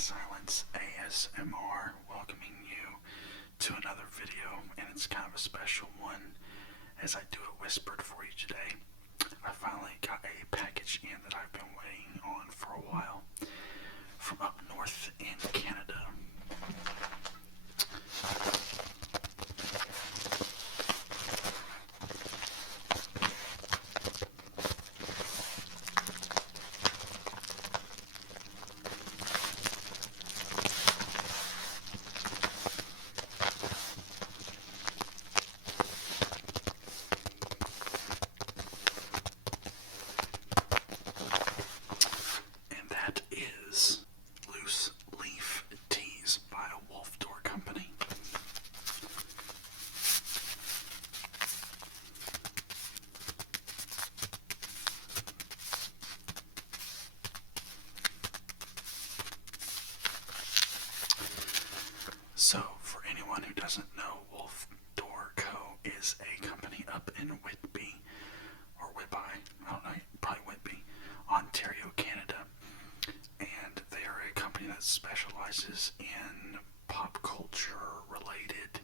Silence ASMR, welcoming you to another video, and it's kind of a special one as I do it whispered for you today. I finally got a package in that I've been waiting on for a while from up north in Canada. Wolfdor company. So, for anyone who doesn't know, Wolfdor Co. is a company up in Whitby, or Whitby, I don't know, probably Whitby, Ontario, Canada. And they are a company that specializes in pop culture related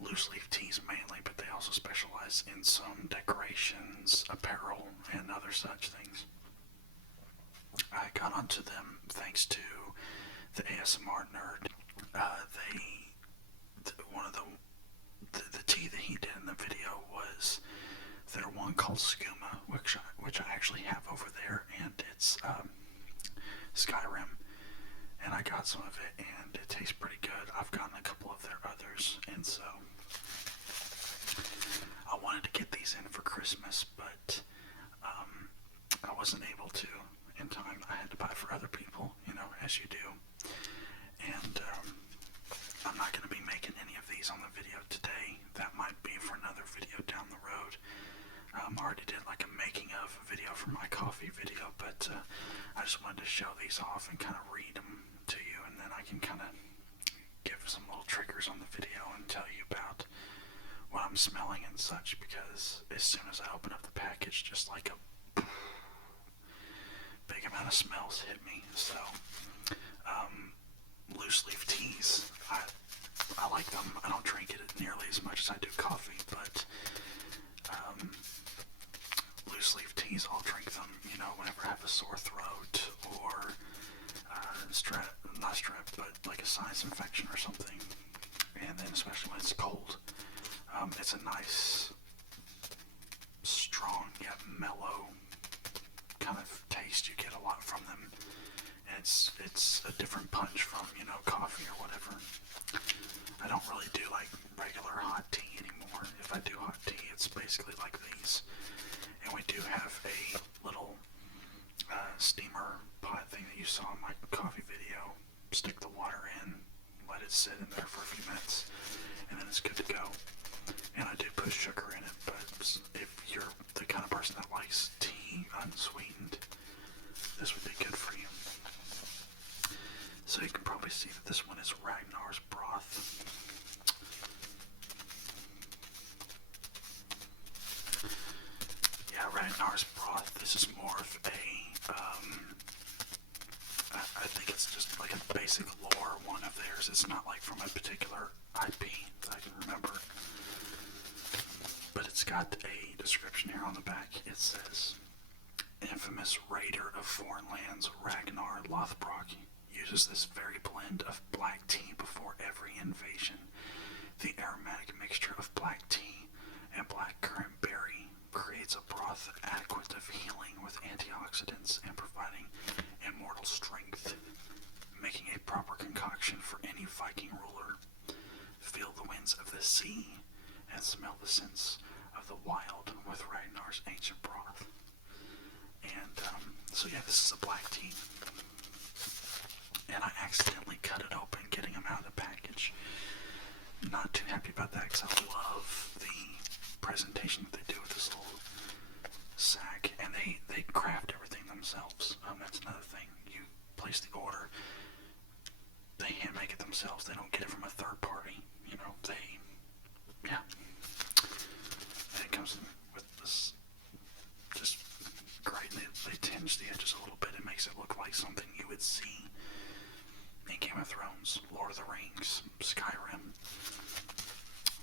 loose leaf teas mainly, but they also specialize in some decorations, apparel, and other such things. I got onto them thanks to the ASMR nerd. One of the tea that he did in the video was their one called Skooma, which I actually have over there, and it's Skyrim, and I got some of it, and it tastes pretty good. I've gotten a couple of their others, and so I wanted to get these in for Christmas, but I wasn't able to in time. I had to buy for other people, as you do, and I'm not going to be making any of these on the video today. That might be for another video down the road. I already did like a making of video for my coffee video, but I just wanted to show these off and kind of read them to you, and then I can kind of give some little triggers on the video and tell you about what I'm smelling and such, because as soon as I open up the package, just like a big amount of smells hit me. So loose leaf teas, I like them. I don't drink it nearly as much as I do coffee, but loose leaf teas, I'll drink them, whenever I have a sore throat or not strep, but like a sinus infection or something. And then especially when it's cold, it's a nice, strong yet mellow kind of taste you get a lot from them. And it's a different punch from, coffee or whatever. I don't really do like regular hot tea anymore. If I do hot tea, it's basically like these. And we do have a little steamer pot thing that you saw in my coffee video. Stick the water in, let it sit in there for a few minutes, and then it's good to go. And I do put sugar in it, but if you're the kind of person that likes tea unsweetened, this would be good for you. So you can probably see that this one is Ragnar's Broth. Yeah, Ragnar's Broth. This is more of a, I think it's just like a basic lore one of theirs. It's not like from a particular IP that I can remember. But it's got a description here on the back. It says, infamous raider of foreign lands, Ragnar Lothbrok uses this very blend of black tea before every invasion. The aromatic mixture of black tea and black currant berry creates a broth adequate of healing with antioxidants and providing immortal strength, making a proper concoction for any Viking ruler. Feel the winds of the sea and smell the scents of the wild with Ragnar's ancient broth. And so yeah, this is a black tea. And I accidentally cut it open, getting them out of the package. Not too happy about that, because I love the presentation that they do with this little sack. And they craft everything themselves. That's another thing. You place the order, they hand make it themselves. They don't get it from a third party. Yeah. And it comes with this just great. They tinge the edges a little bit. It makes it look like something you would see of Thrones, Lord of the Rings, Skyrim.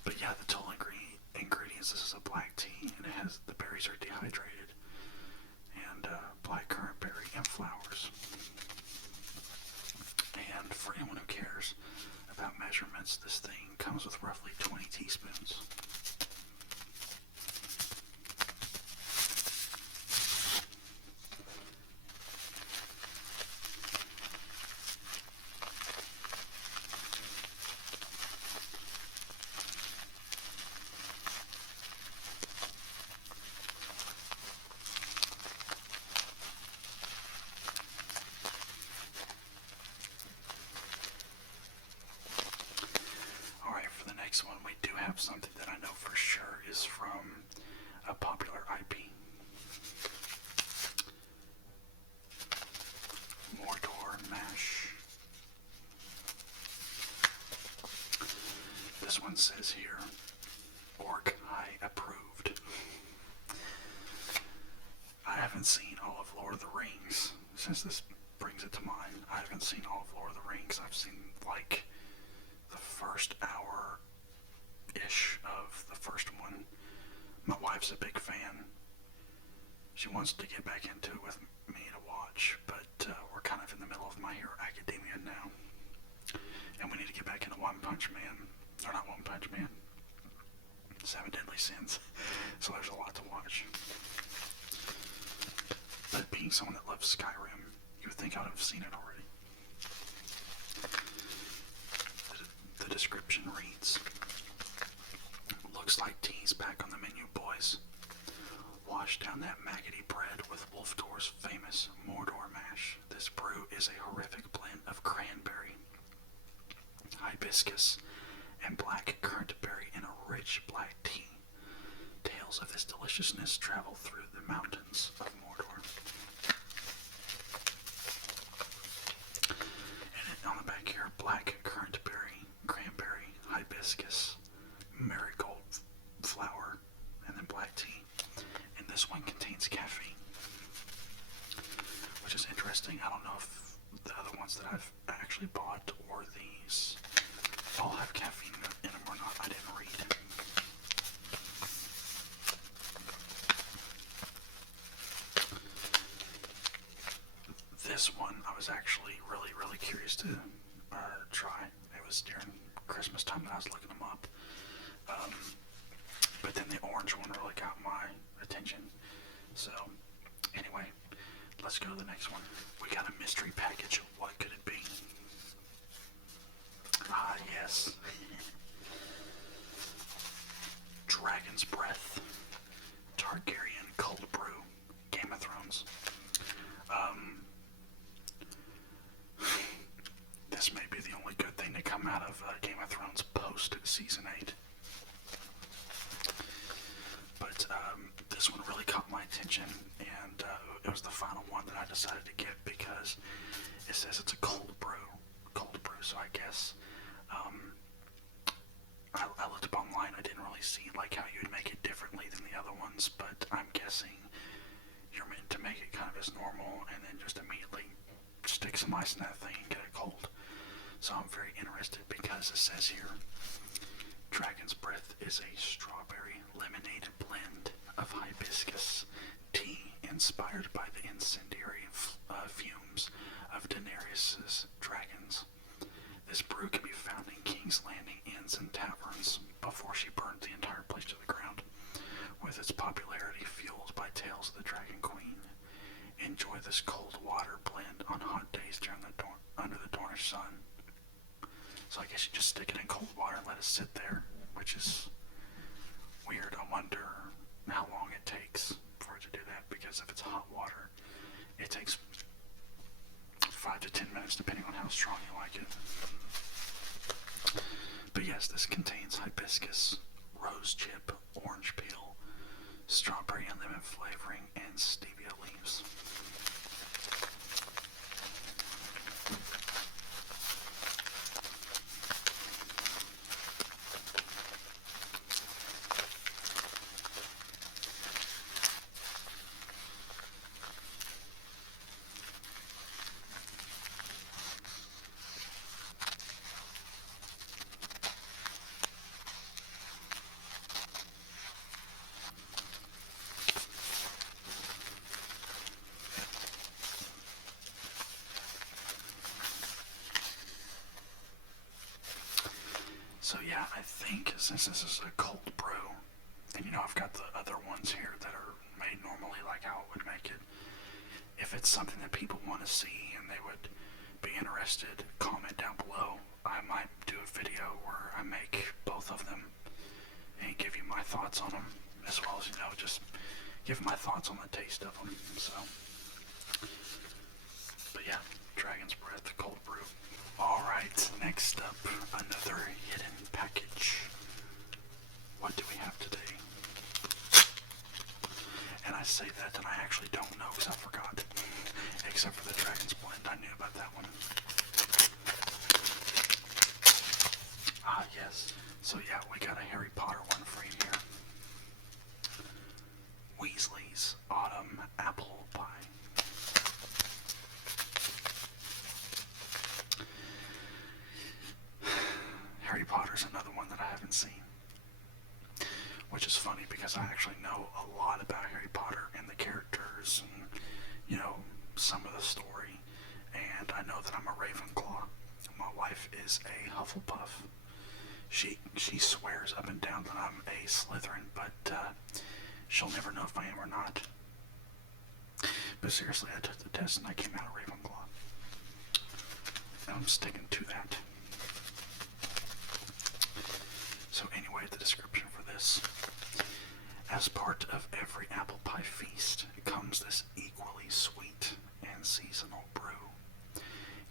But yeah, the total ingredients, this is a black tea, and it has, the berries are dehydrated, and black currant berry and flowers. And for anyone who cares about measurements, this thing comes with roughly 20 teaspoons. One, we do have something that I know for sure is from a popular IP. Mordor Mash. This one says here, Orc High approved. I haven't seen all of Lord of the Rings, since this brings it to mind. I haven't seen all of Lord of the Rings. I've seen like the first hour ish of the first one. My wife's a big fan. She wants to get back into it with me to watch, but we're kind of in the middle of My Hero Academia now, and we need to get back into One Punch Man, or not One Punch Man, Seven Deadly Sins. So there's a lot to watch. But being someone that loves Skyrim, you would think I would have seen it already. The description reads, "Looks like tea's back on the menu, boys. Wash down that maggoty bread with Wolfdor's famous Mordor Mash. This brew is a horrific blend of cranberry, hibiscus, and black currant berry in a rich black tea. Tales of this deliciousness travel through the mountains of Mordor." And on the back here, black currant berry, cranberry, hibiscus, marigold flower, and then black tea. And this one contains caffeine, which is interesting. I don't know if the other ones that I've actually bought or these all have caffeine in them or not. I didn't read. This one I was actually really curious to try. It was during Christmas time that I was looking them up. But then the orange one really got my attention. So, anyway, let's go to the next one. We got a mystery package. What could it be? Ah, yes. Dragon's Breath. Targaryen Cold Brew. Game of Thrones. This may be the only good thing to come out of Game of Thrones post-season 8. But this one really caught my attention, and it was the final one that I decided to get because it says it's a cold brew. So I guess I looked up online. I didn't really see like how you would make it differently than the other ones, but I'm guessing you're meant to make it kind of as normal and then just immediately stick some ice in that thing and get it cold. So I'm very interested because it says here, Dragon's Breath is a strawberry lemonade blend of hibiscus tea inspired by the incendiary fumes of Daenerys' dragons. This brew can be found in King's Landing inns and taverns before she burned the entire place to the ground, with its popularity fueled by tales of the Dragon Queen. Enjoy this cold water blend on hot days during under the Dornish sun. So I guess you just stick it in cold water and let it sit there, which is weird. I wonder how long it takes for it to do that, because if it's hot water, it takes 5 to 10 minutes depending on how strong you like it. But yes, this contains hibiscus, rose chip, orange peel, strawberry and lemon flavoring, and stevia leaves. I think since this is a cold brew, and I've got the other ones here that are made normally like how it would make it. If it's something that people want to see and they would be interested, comment down below. I might do a video where I make both of them and give you my thoughts on them, as well as, just give my thoughts on the taste of them. So, but yeah, Dragon's Breath Cold Brew. Alright, next up, another hidden package. What do we have today? And I say that and I actually don't know because I forgot. Except for the Dragon's Blend, I knew about that one. Ah, yes. So yeah, we got a Harry Potter one for you here. Weasley's Autumn Apple Pie. Harry Potter's another one that I haven't seen. Which is funny because I actually know a lot about Harry Potter and the characters and, some of the story. And I know that I'm a Ravenclaw. My wife is a Hufflepuff. She swears up and down that I'm a Slytherin, but she'll never know if I am or not. But seriously, I took the test and I came out a Ravenclaw. And I'm sticking to that. So anyway, the description for this. As part of every apple pie feast comes this equally sweet and seasonal brew.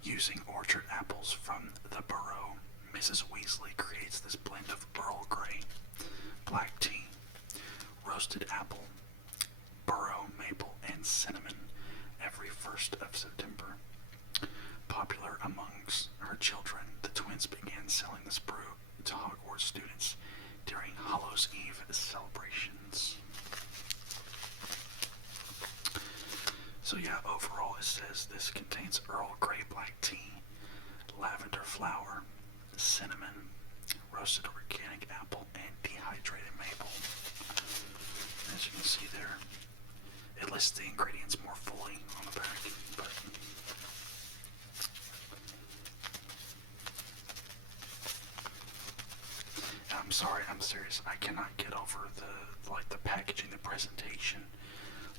Using orchard apples from the burrow, Mrs. Weasley creates this blend of Earl Grey, black tea, roasted apple, burrow, maple, and cinnamon every 1st of September. Popular amongst her children, the twins began selling this brew to Hogwarts students during Hallows Eve celebrations. So yeah, overall it says this contains Earl Grey black tea, lavender flower, cinnamon, roasted organic apple, and dehydrated maple. As you can see there, it lists the ingredients more fully on the back, but I'm sorry, I'm serious. I cannot get over the packaging, the presentation.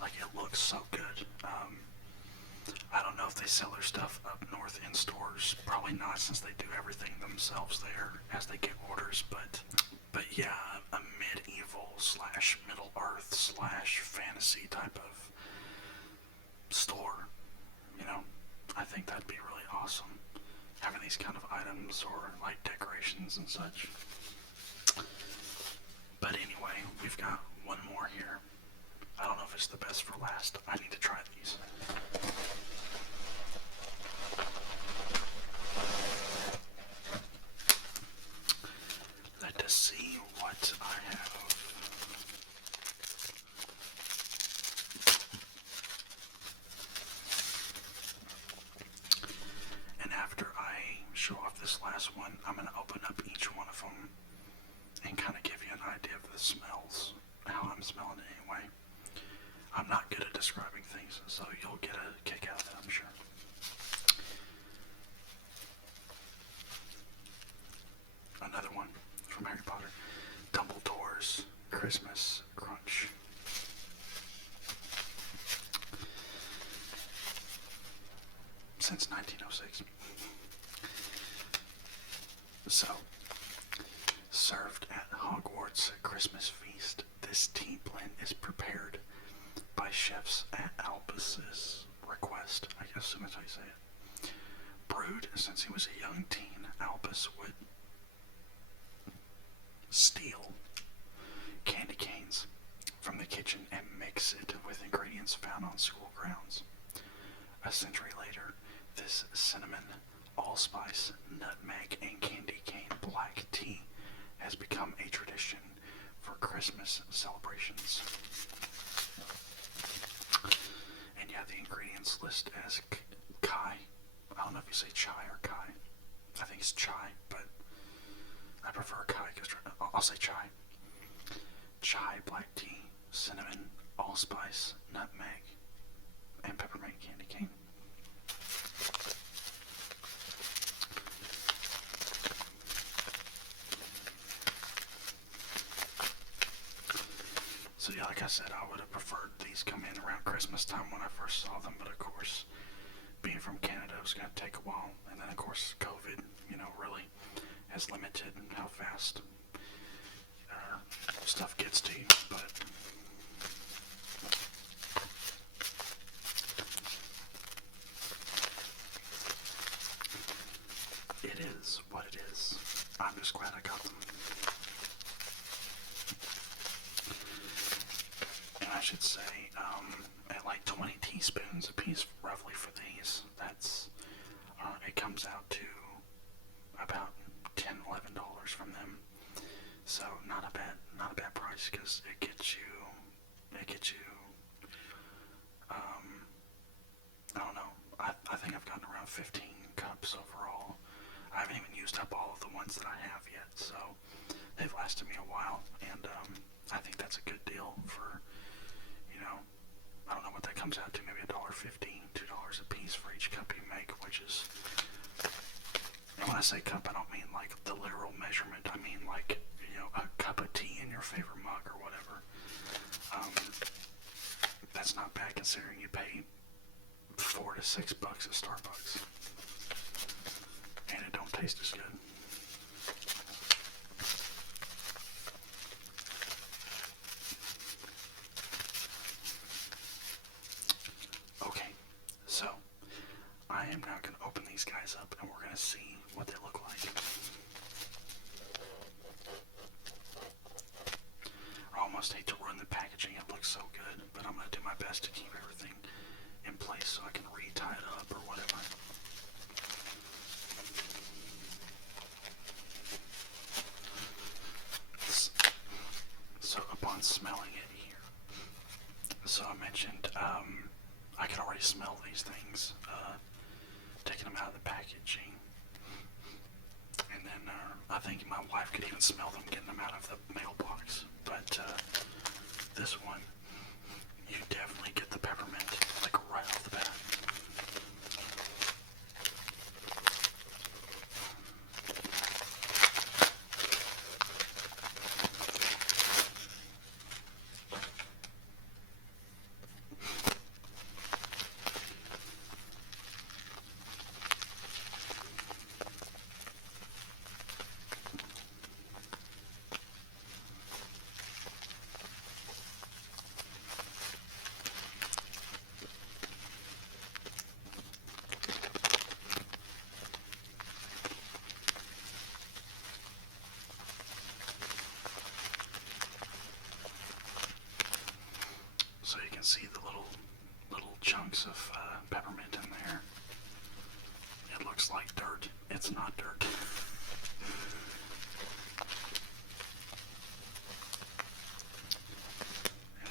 It looks so good. I don't know if they sell their stuff up north in stores. Probably not, since they do everything themselves there as they get orders. But yeah, a medieval / Middle Earth / fantasy type of store. I think that'd be really awesome. Having these kind of items or decorations and such. But anyway, we've got one more here. I don't know if it's the best for last. I need to try these. Let us see what I have. And after I show off this last one, I'm going to open up each one of them and kind of give you an idea of the smells, how I'm smelling it anyway. I'm not good at describing things, so you'll get a kick out of it, I'm sure. Another one from Harry Potter. Dumbledore's Christmas Crunch. Since 1906. So, served at Hogwarts Christmas feast, this tea blend is prepared by chefs at Albus's request. I assume that's how you say it. Brewed since he was a young teen, Albus would steal candy canes from the kitchen and mix it with ingredients found on school grounds. A century later, this cinnamon, allspice, nutmeg, and candy cane black tea has become a tradition for Christmas celebrations. And yeah, the ingredients list as kai. I don't know if you say chai or kai. I think it's chai, but I prefer kai because I'll say chai. Chai, black tea, cinnamon, allspice, nutmeg, and peppermint candy cane. I said, I would have preferred these come in around Christmas time when I first saw them, but of course, being from Canada, it was going to take a while. And then, of course, COVID, really has limited how fast stuff gets to you. But it is what it is. I'm just glad I got them. And I should say, at like 20 teaspoons a piece roughly for these, that's, it comes out to about $10, $11 from them. So not a bad price, because it gets you, I don't know, I think I've gotten around 15 cups overall. I haven't even used up all of the ones that I have yet, so they've lasted me a while, and I think that's a good deal for, I don't know what that comes out to, maybe $1.50, $2 a piece for each cup you make, which is, and when I say cup, I don't mean like the literal measurement, I mean like, a cup of tea in your favorite mug or whatever. That's not bad considering you pay $4 to $6 at Starbucks, and it don't taste as good. Okay, so I am now going to open these guys up and we're going to see what they look like. I almost hate to ruin the packaging, it looks so good, but I'm going to do my best to keep everything in place so I can re-tie it up or whatever. So upon smelling it here, so I mentioned I can already smell these things, taking them out of the packaging, and then I think my wife could even smell them getting them out of the mailbox, but this one, you definitely get the peppermint, like right off the bat. So you can see the little chunks of peppermint in there. It looks like dirt. It's not dirt.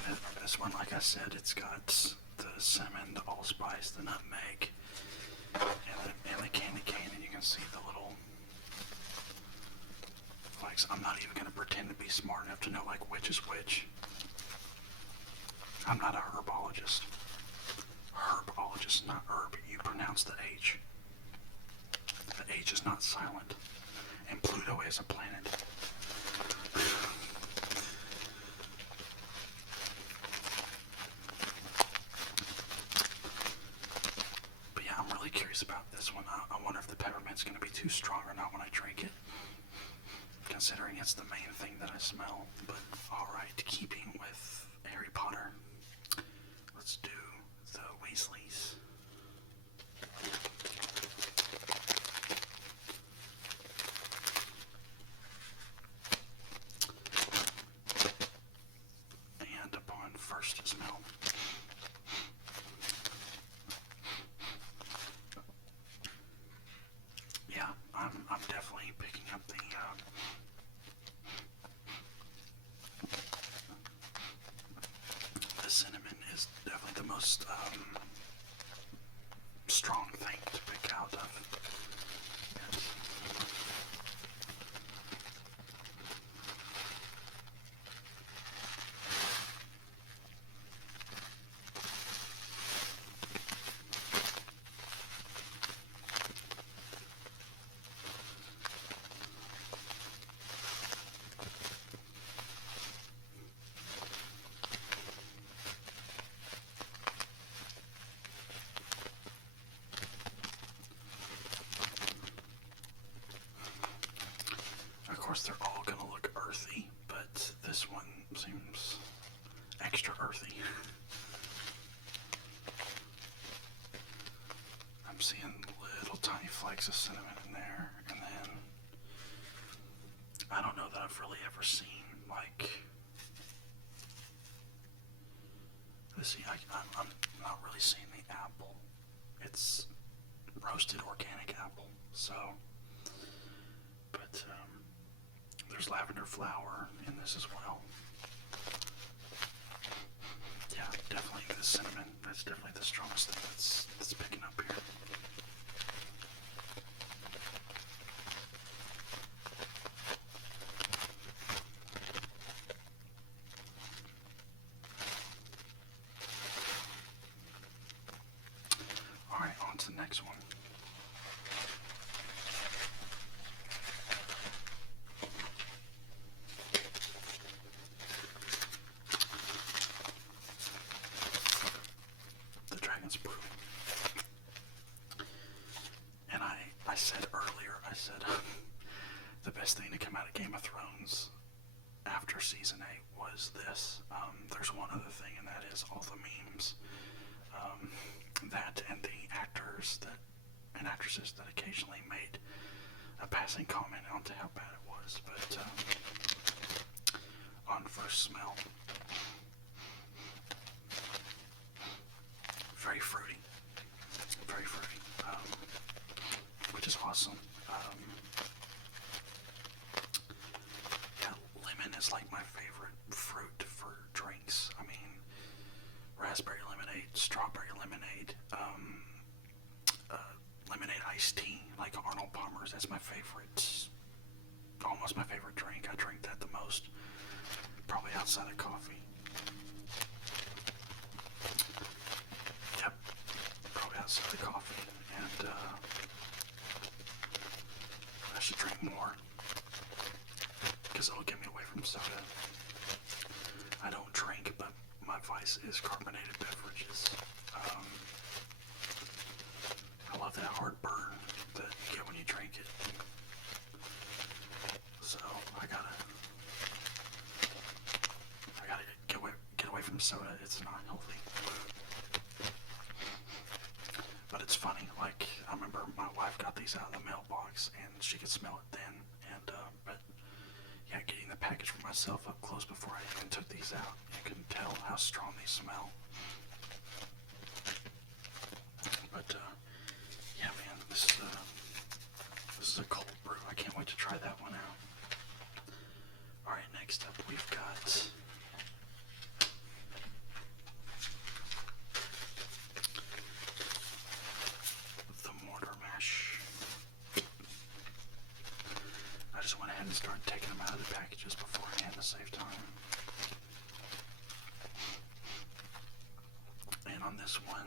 And this one, like I said, it's got the cinnamon, the allspice, the nutmeg, and the candy cane, and you can see the little flakes. I'm not even going to pretend to be smart enough to know like which is which. I'm not a herbologist. Herbologist, not herb. You pronounce the H. The H is not silent. And Pluto is a planet. But yeah, I'm really curious about this one. I wonder if the peppermint's going to be too strong or not when I drink it, considering it's the main thing that I smell. But alright, keeping with Harry Potter, let's do the Weasleys. And upon first smell, yeah, I'm definitely picking up the cinnamon is definitely the most I'm seeing little tiny flakes of cinnamon in there, and then I don't know that I've really ever seen, like, let's see, I'm not really seeing the apple. It's roasted organic apple, so, but there's lavender flower in this as well. Yeah, definitely the cinnamon. That's definitely the strongest thing that's picking up here. Alright, on to the next one. The Dragon's Brew. And I said earlier, the best thing to come out of Game of Thrones after season 8 was this. There's one other thing, and that is all the memes. That and the actors and actresses that occasionally made a passing comment onto how bad it was. But on first smell, very fruity, which is awesome. Yeah, lemon is like my favorite fruit for drinks. I mean, raspberry lemonade, strawberry lemonade, lemonade iced tea, like Arnold Palmer's. That's my favorite, almost my favorite drink. I drink that the most, probably outside of coffee. Yep, probably outside of coffee, and I should drink more, because it'll get me away from soda. I don't drink, but my vice is carbonated beverages. I love that hard burn that you get when you drink it. So I gotta get away from soda. It's not healthy. But it's funny. Like, I remember my wife got these out of the mailbox, and she could smell it then. And but yeah, getting the package for myself up close before I even took these out, you can tell how strong they smell. But yeah, man, this is a cold brew. I can't wait to try that one out. All right, next up we've got the Mordor Mash. I just went ahead and started taking them out of the packages beforehand to save time. And on this one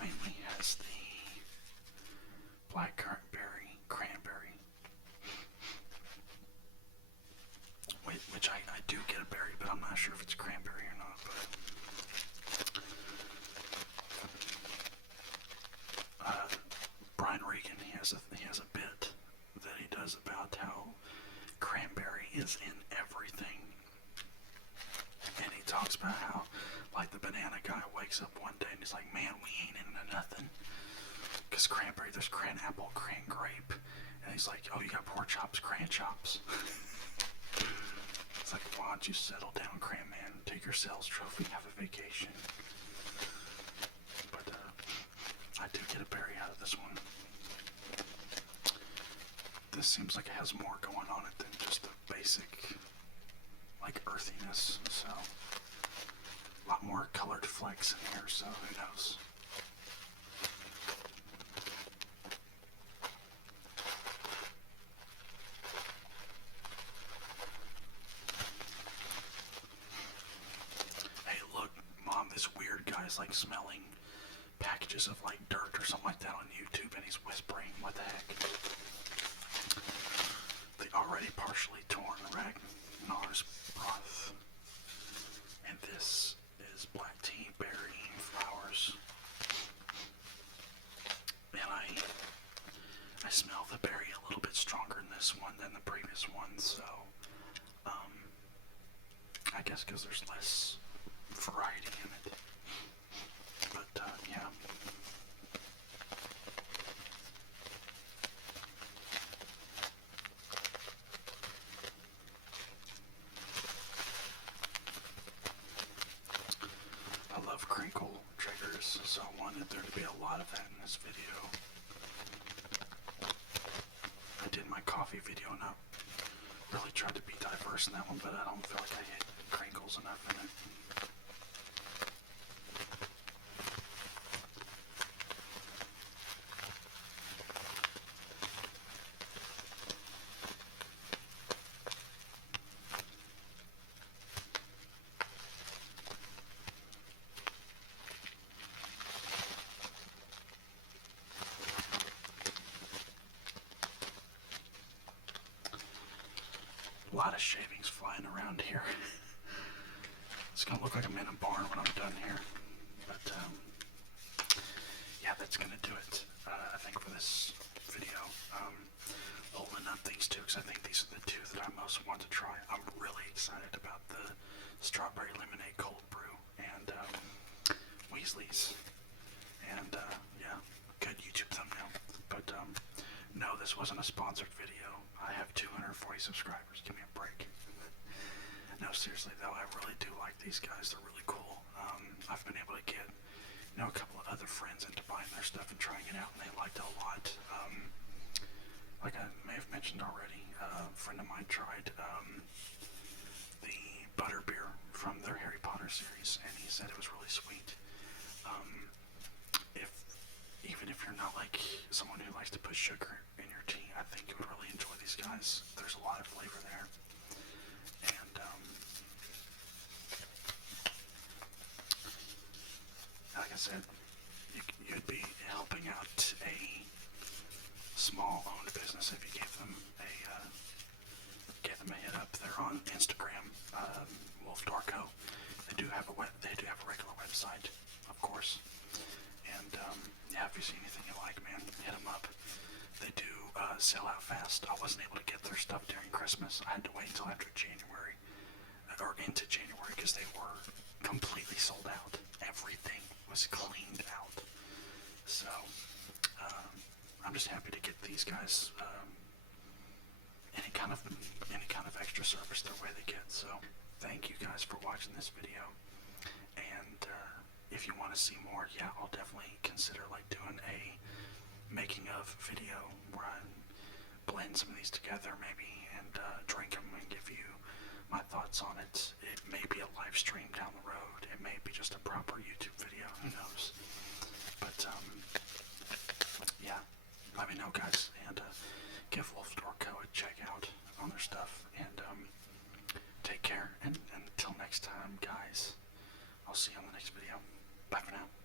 mainly has the black currant berry, cranberry, which I do get a berry, but I'm not sure if it's cranberry or not. But Brian Regan, he has a bit that he does about how cranberry is in everything, and he talks about how, like, the banana guy wakes up one day and he's like, man, we ain't into nothing. Because cranberry, there's cran apple, cran grape. And he's like, oh, you got pork chops, cran chops. It's like, why don't you settle down, cran man? Take your sales trophy, have a vacation. But I do get a berry out of this one. This seems like it has more going on it than just the basic, like, earthiness. So a lot more colored flakes in here, so who knows. Hey, look, Mom, this weird guy's like smelling packages of like dirt or something like that on YouTube, and he's whispering. What the heck? The already partially torn Ragnar's Broth. And this is black tea, berry, flowers. And I smell the berry a little bit stronger in this one than the previous one, so I guess because there's less variety in it. But yeah. this video. I did my coffee video and I really tried to be diverse in that one, but I don't feel like I hit crinkles enough in it. A lot of shavings flying around here. It's gonna look like I'm in a barn when I'm done here. But yeah, that's gonna do it. I think for this video, holding up these two because I think these are the two that I most want to try. I'm really excited about the strawberry lemonade cold brew and Weasley's. And yeah, good YouTube thumbnail. But no, this wasn't a sponsored video. I have 240 subscribers. Give me a break. No, seriously though, I really do like these guys. They're really cool. I've been able to get, a couple of other friends into buying their stuff and trying it out, and they liked it a lot. Like I may have mentioned already, a friend of mine tried the butter beer from their Harry Potter series, and he said it was really sweet. Even if you're not like someone who likes to put sugar in your tea, I think you would really enjoy these guys. There's a lot of flavor there. And like I said, you'd be helping out a small owned business if you gave them a hit up. They're on Instagram, Wolfdor Co. They do have a regular website, of course. And yeah, if you see anything you like, man, hit them up. They do sell out fast. I wasn't able to get their stuff during Christmas. I had to wait until after January, or into January, because they were completely sold out. Everything was cleaned out. So I'm just happy to get these guys any kind of extra service their way they get. So thank you guys for watching this video. And if you want to see more, yeah, I'll definitely consider like doing a making of video where I blend some of these together maybe and drink them and give you my thoughts on it. It may be a live stream down the road. It may be just a proper YouTube video. Who knows? But yeah, let me know, guys, and give Wolfdor Co a check out on their stuff. And take care. And until next time, guys, I'll see you on the next video. Bye for now.